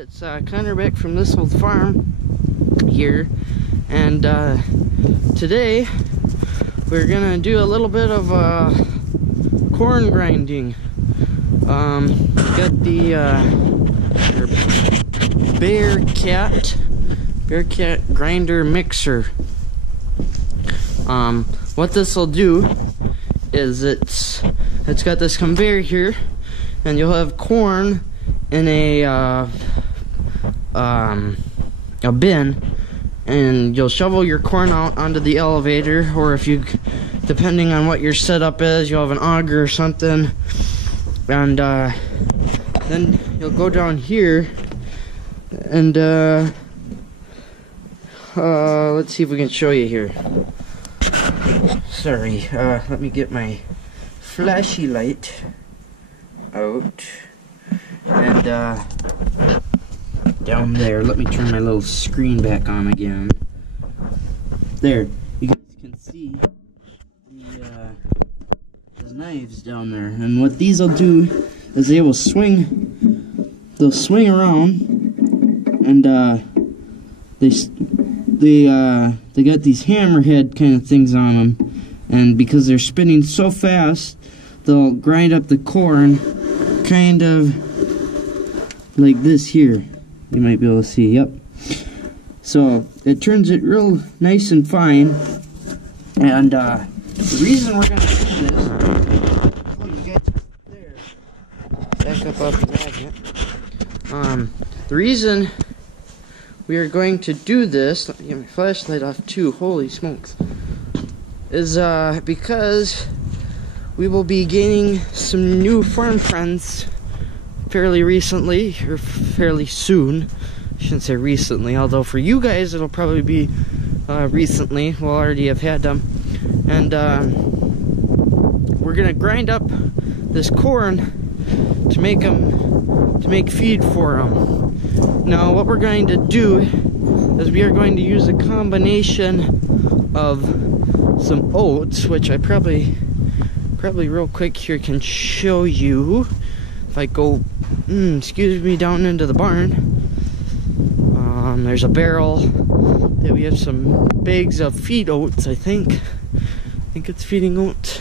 It's Connor back from this old farm here, and today we're gonna do a little bit of corn grinding. Got the Bearcat grinder mixer. What this will do is it's got this conveyor here, and you'll have corn in a bin, and you'll shovel your corn out onto the elevator, or if you, depending on what your setup is, you'll have an auger or something, and then you'll go down here and let's see if we can show you here. Sorry, let me get my flashy light out. And down there, let me turn my little screen back on again. There, you guys can see the knives down there. And what these will do is they'll swing around, and they got these hammerhead kind of things on them, and because they're spinning so fast, they'll grind up the corn kind of like this here. You might be able to see, yep. So it turns it real nice and fine, and the reason we're going to do this, oh, you guys, there, back up off the magnet. The reason we are going to do this, let me get my flashlight off too, holy smokes, is because we will be gaining some new farm friends fairly recently, or fairly soon. I shouldn't say recently, although for you guys it'll probably be recently. We'll already have had them. And we're gonna grind up this corn to make feed for them. Now what we're going to do is we are going to use a combination of some oats, which I probably real quick here can show you. If I go, excuse me, down into the barn, there's a barrel that we have some bags of feed oats, I think it's feeding oats,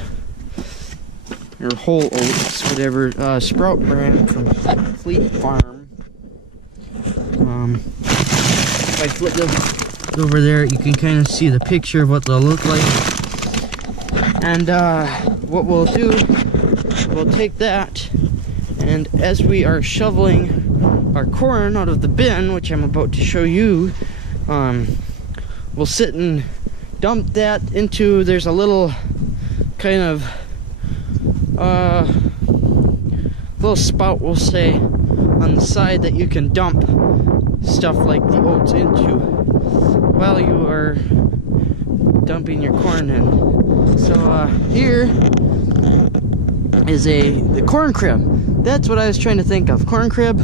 or whole oats, whatever, Sprout brand from Fleet Farm. If I flip this over there, you can kind of see the picture of what they'll look like. And what we'll do, we'll take that, and as we are shoveling our corn out of the bin, which I'm about to show you, we'll sit and dump that into, there's a little kind of little spout, we'll say, on the side that you can dump stuff like the oats into while you are dumping your corn in. So here is the corn crib. That's what I was trying to think of, corn crib.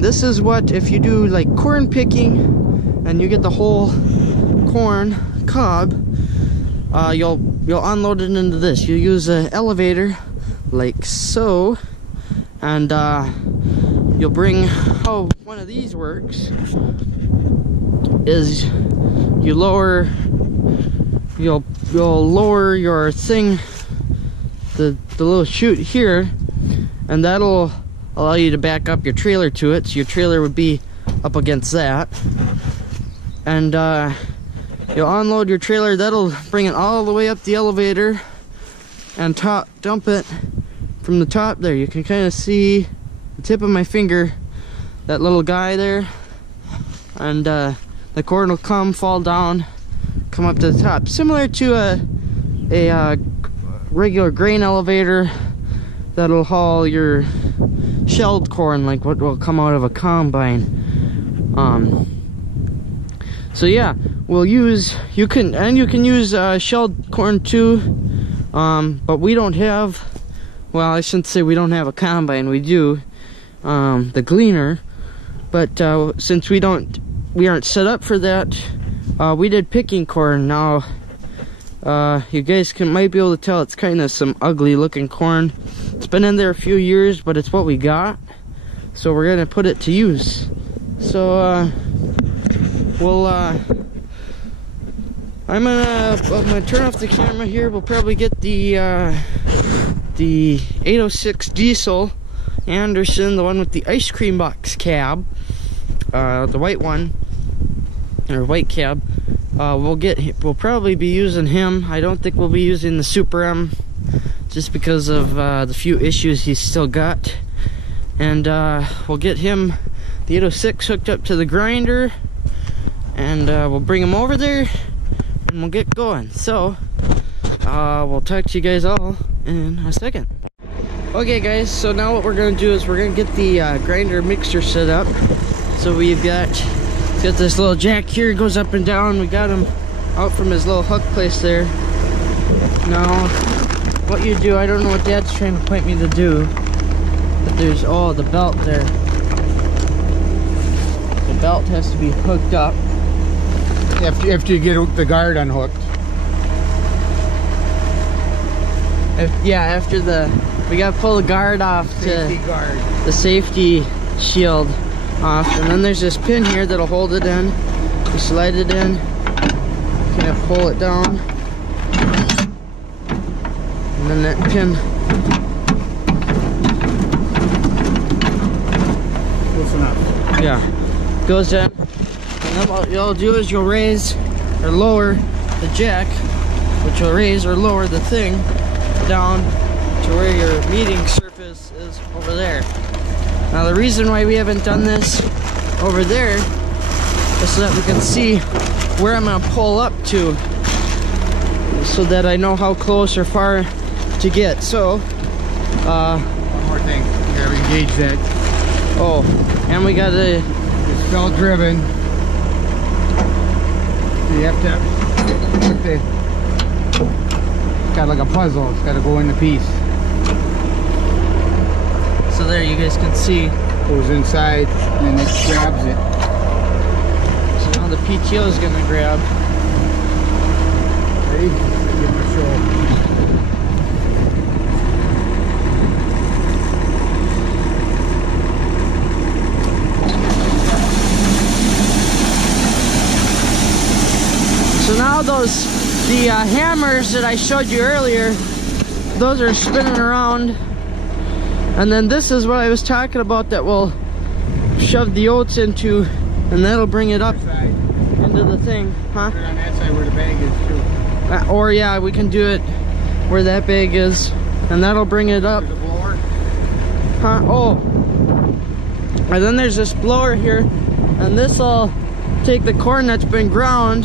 This is what, if you do like corn picking and you get the whole corn cob, you'll unload it into this. You use an elevator like so, and you'll bring, how one of these works is you'll lower your thing, the little chute here, and that'll allow you to back up your trailer to it, so your trailer would be up against that, and you'll unload your trailer. That'll bring it all the way up the elevator and dump it from the top there. You can kind of see the tip of my finger, that little guy there, and the corn will fall down, come up to the top, similar to a regular grain elevator that'll haul your shelled corn, like what will come out of a combine. So yeah, we'll use, you can use shelled corn too, but we don't have, well, I shouldn't say we don't have a combine, we do, the gleaner, but since we aren't set up for that, we did picking corn. Now you guys might be able to tell it's kind of some ugly looking corn. It's been in there a few years, but it's what we got. So we're gonna put it to use. So I'm gonna turn off the camera here. We'll probably get the 806 diesel Anderson, the one with the ice cream box cab, the white one, or white cab. We'll probably be using him. I don't think we'll be using the Super M, just because of the few issues he's still got. And we'll get him, the 806, hooked up to the grinder, and we'll bring him over there, and we'll get going. So we'll talk to you guys all in a second. Okay guys, so now what we're gonna do is we're gonna get the grinder mixer set up. So we've got this little jack here, goes up and down. We got him out from his little hook place there. Now what you do, I don't know what Dad's trying to point me to do, but there's, oh, the belt there. The belt has to be hooked up after you get the guard unhooked. After we gotta pull the guard off, the safety shield off, and then there's this pin here that'll hold it in. You slide it in, kind of pull it down, and then that pin. Close enough. Yeah, goes in, and then what you'll do is you'll raise or lower the jack, which will raise or lower the thing down to where your meeting surface is over there. Now the reason why we haven't done this over there is so that we can see where I'm gonna pull up to, so that I know how close or far to get. So one more thing, you gotta engage that. Oh, and we gotta, it's belt driven. So you have to it's got like a puzzle, it's got to go in the piece. so there you guys can see. Goes inside and then it grabs it. So now the PTO is gonna grab. Ready? Give him a show. So now the hammers that I showed you earlier, those are spinning around, and then this is what I was talking about that will shove the oats into, and that'll bring it up into the thing, huh? Put it on that side where the bag is too. Or yeah, we can do it where that bag is, and that'll bring it up. There's a blower. Huh? Oh, and then there's this blower here, and this will take the corn that's been ground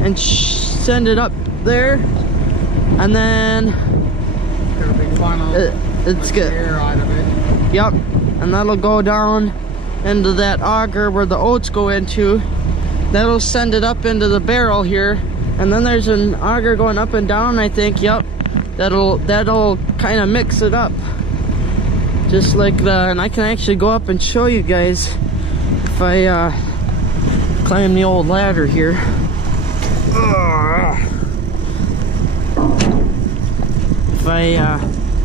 and send it up there, and then Got a big funnel. it's good. Air out of it. Yep, and that'll go down into that auger where the oats go into. That'll send it up into the barrel here, and then there's an auger going up and down, I think. Yep, that'll kind of mix it up, just like the. And I can actually go up and show you guys if I climb the old ladder here. If I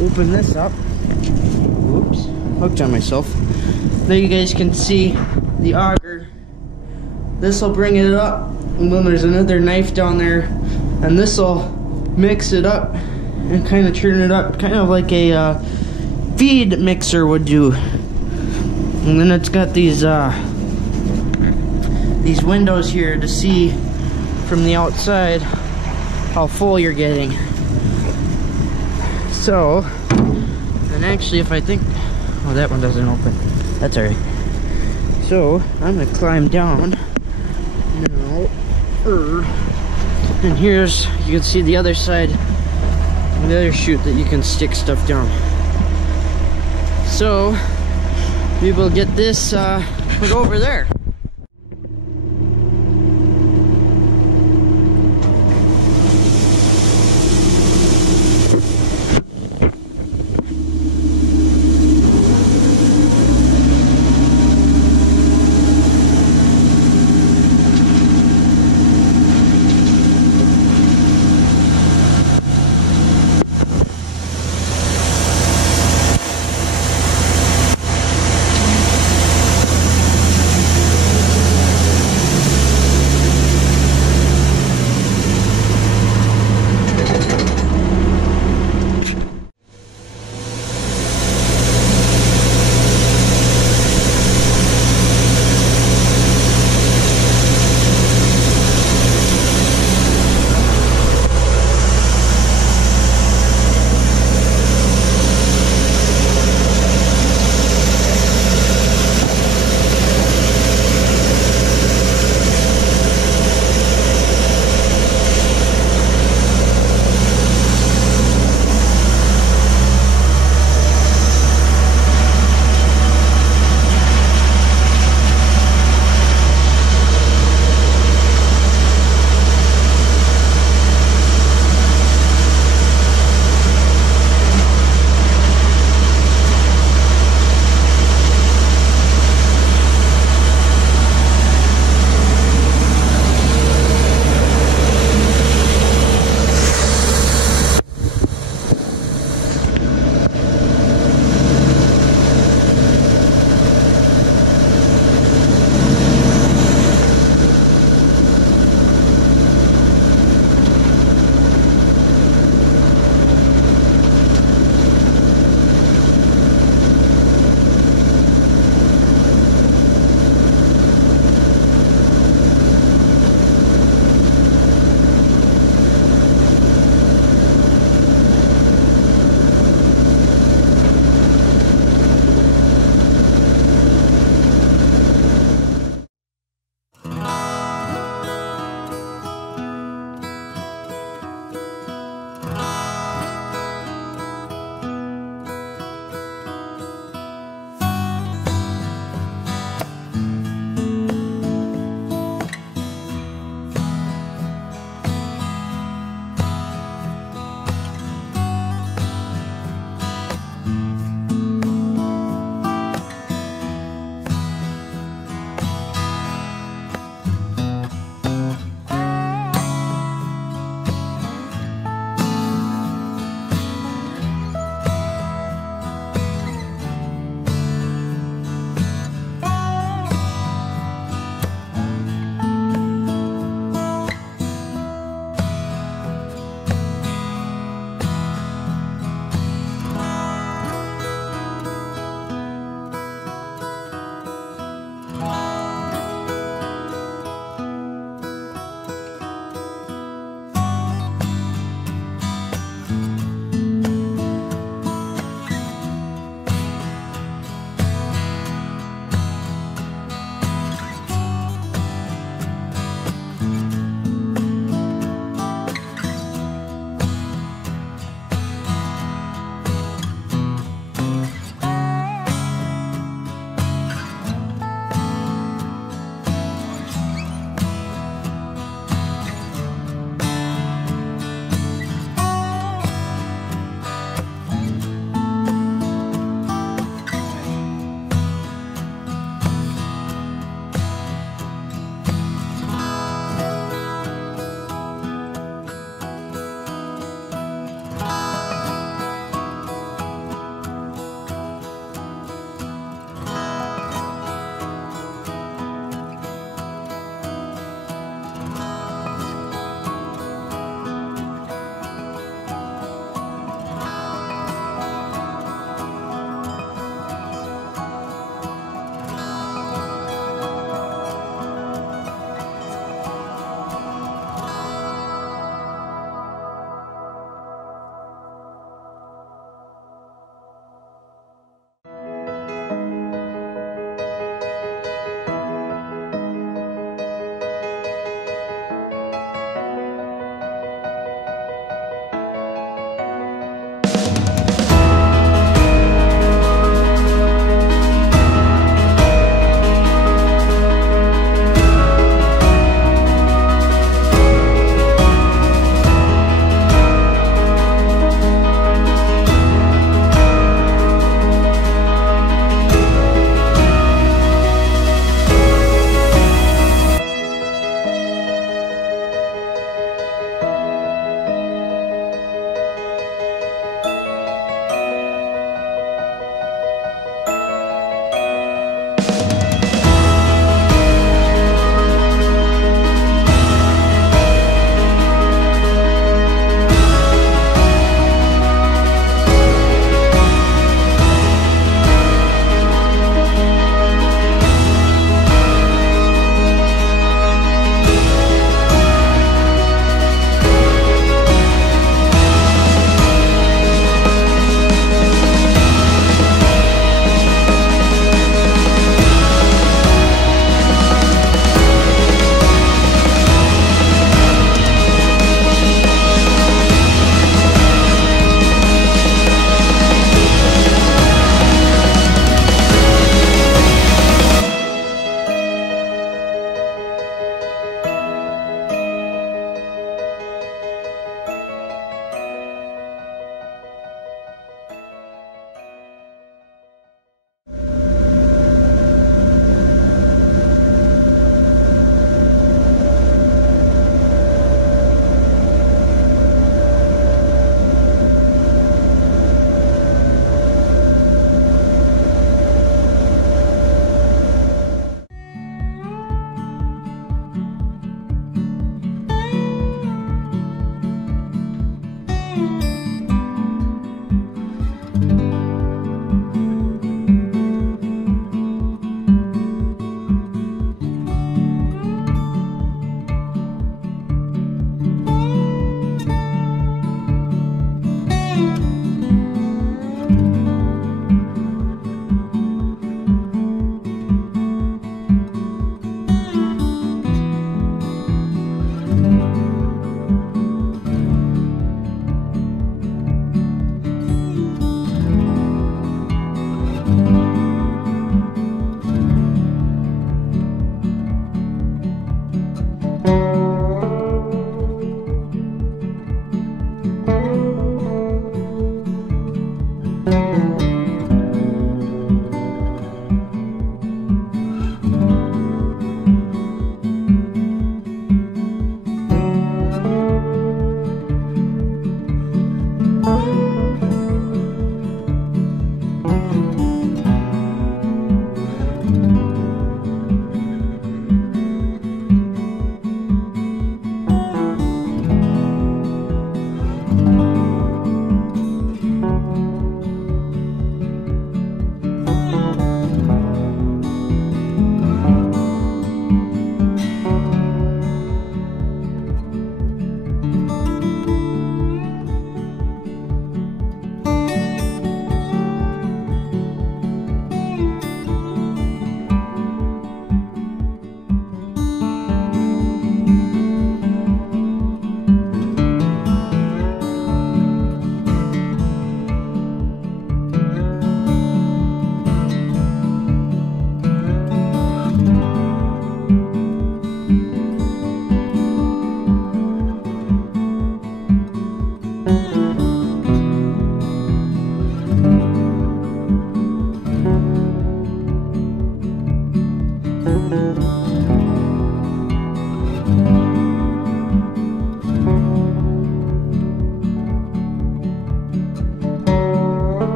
open this up, whoops, hooked on myself. There you guys can see the auger. This will bring it up, and then there's another knife down there, and this will mix it up and kind of turn it up, kind of like a feed mixer would do. And then it's got these windows here to see from the outside how full you're getting. So, and actually if I think, oh, that one doesn't open. That's alright. So, I'm gonna climb down now. And here's, you can see the other side, the other chute that you can stick stuff down. So, we will get this put over there.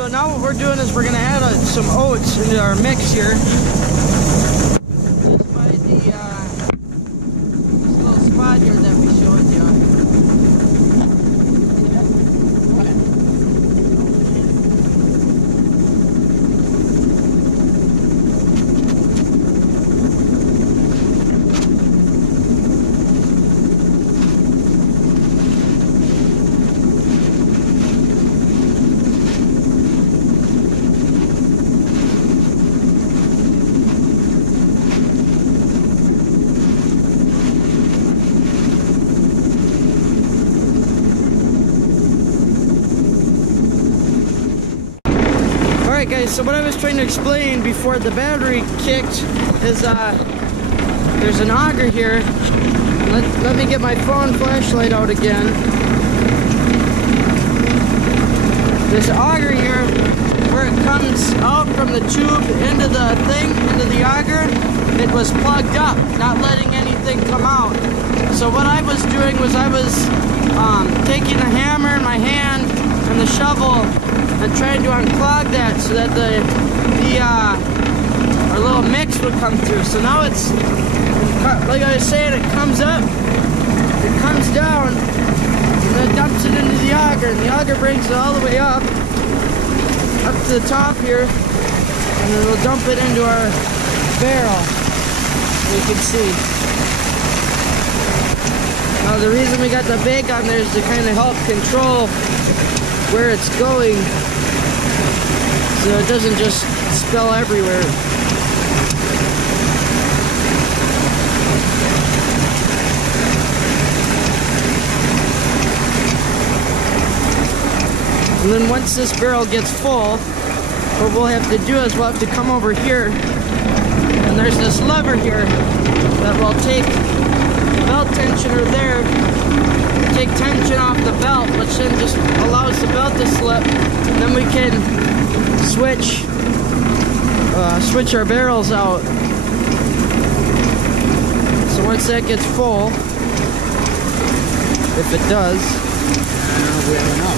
So now what we're doing is we're going to add some oats into our mix here. Just by this little spot here that we showed you. Alright guys, so what I was trying to explain before the battery kicked is there's an auger here. Let me get my phone flashlight out again. This auger here, where it comes out from the tube into the thing, into the auger, it was plugged up, not letting anything come out. So what I was doing was I was taking a hammer in my hand and the shovel and trying to unclog that so that our little mix would come through. So now it's, like I was saying, it comes up, it comes down, and then dumps it into the auger, and the auger brings it all the way up to the top here, and then we'll dump it into our barrel, you can see. Now the reason we got the bake on there is to kind of help control where it's going, so it doesn't just spill everywhere. And then once this barrel gets full, what we'll have to do is we'll have to come over here, and there's this lever here that will take the belt tensioner there, take tension off the belt, which then just allows the belt to slip, and then we can switch our barrels out. So once that gets full, if it does, we don't know.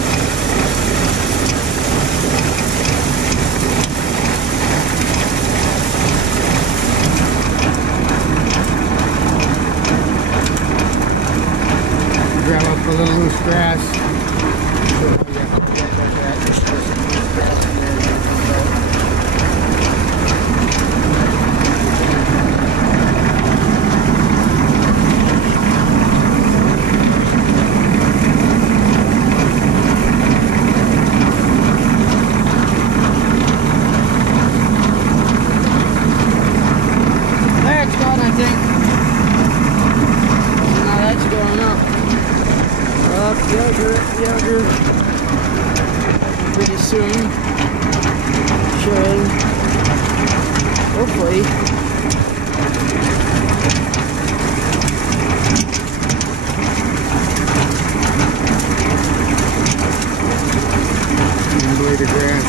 Grab up a little loose grass. There it's gone, I think. Now that's going up. Up yogurt, pretty soon. Should, hopefully. Enjoy the grass.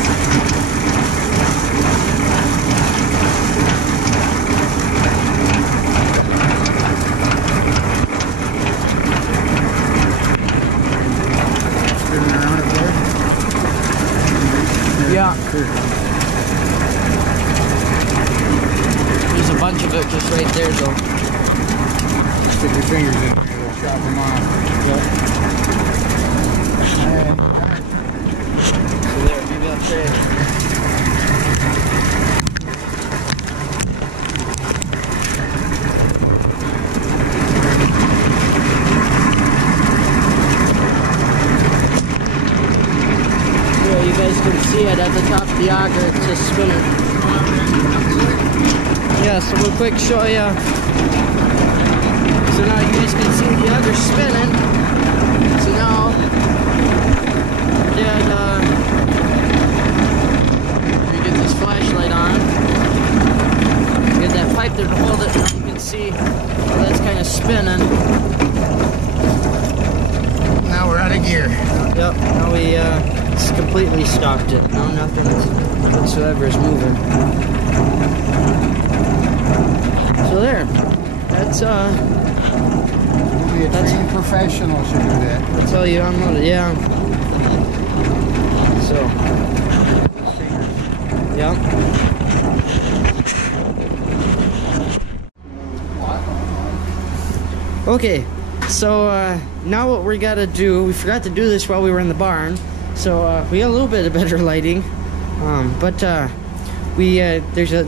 Yeah. There's a bunch of it just right there though. Stick your fingers in there, it'll chop them off. So there, maybe I'll try it. You guys can see it at the top of the auger, it's just spinning. Yeah, so we'll quick show you. So now you guys can see the auger spinning. So now, let me get this flashlight on. Get that pipe there to hold it. Now you can see how that's kind of spinning. Now we're out of gear. Yep, now we it's completely stopped it. Now nothing whatsoever is moving. So there. That's Only a trained professional should do that. that's how you unload it, yeah. So yep. Okay, so now what we gotta do, we forgot to do this while we were in the barn, so we got a little bit of better lighting, but there's a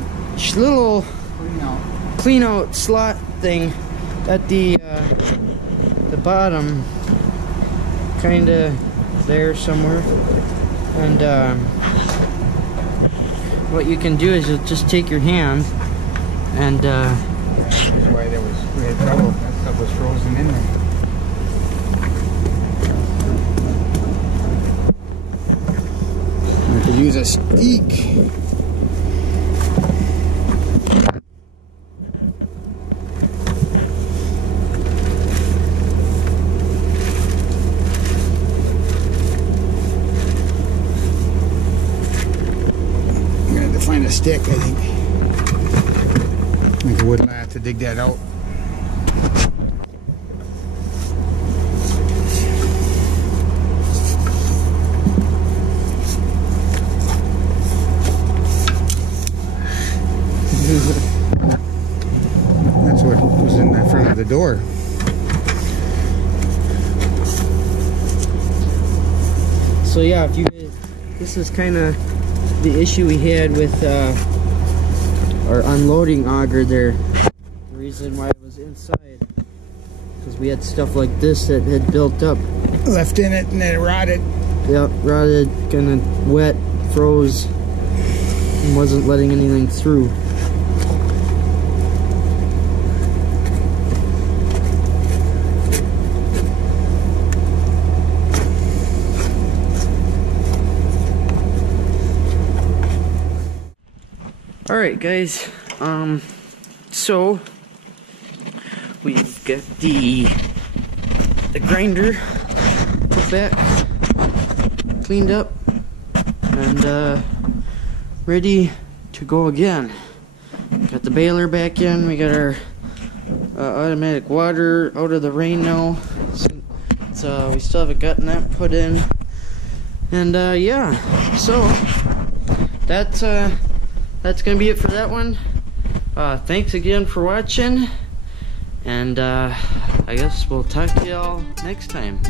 little clean out slot thing at the bottom, kinda there somewhere, and what you can do is you'll just take your hand and This is why we had trouble. That stuff was frozen in there. You could use a stick. I'm gonna have to find a stick, I think. Make a wood mat to dig that out. That's what was in the front of the door. So yeah, if you guys, this is kind of the issue we had with our unloading auger there. The reason why it was inside, because we had stuff like this that had built up, Left in it and then it rotted. yep, rotted, kind of wet, froze, and wasn't letting anything through. Alright guys, so we've got the grinder put back, cleaned up, and ready to go again. Got the baler back in, we got our automatic water out of the rain now, so we still haven't gotten that put in, and yeah, so that's gonna be it for that one. Thanks again for watching, and I guess we'll talk to y'all next time.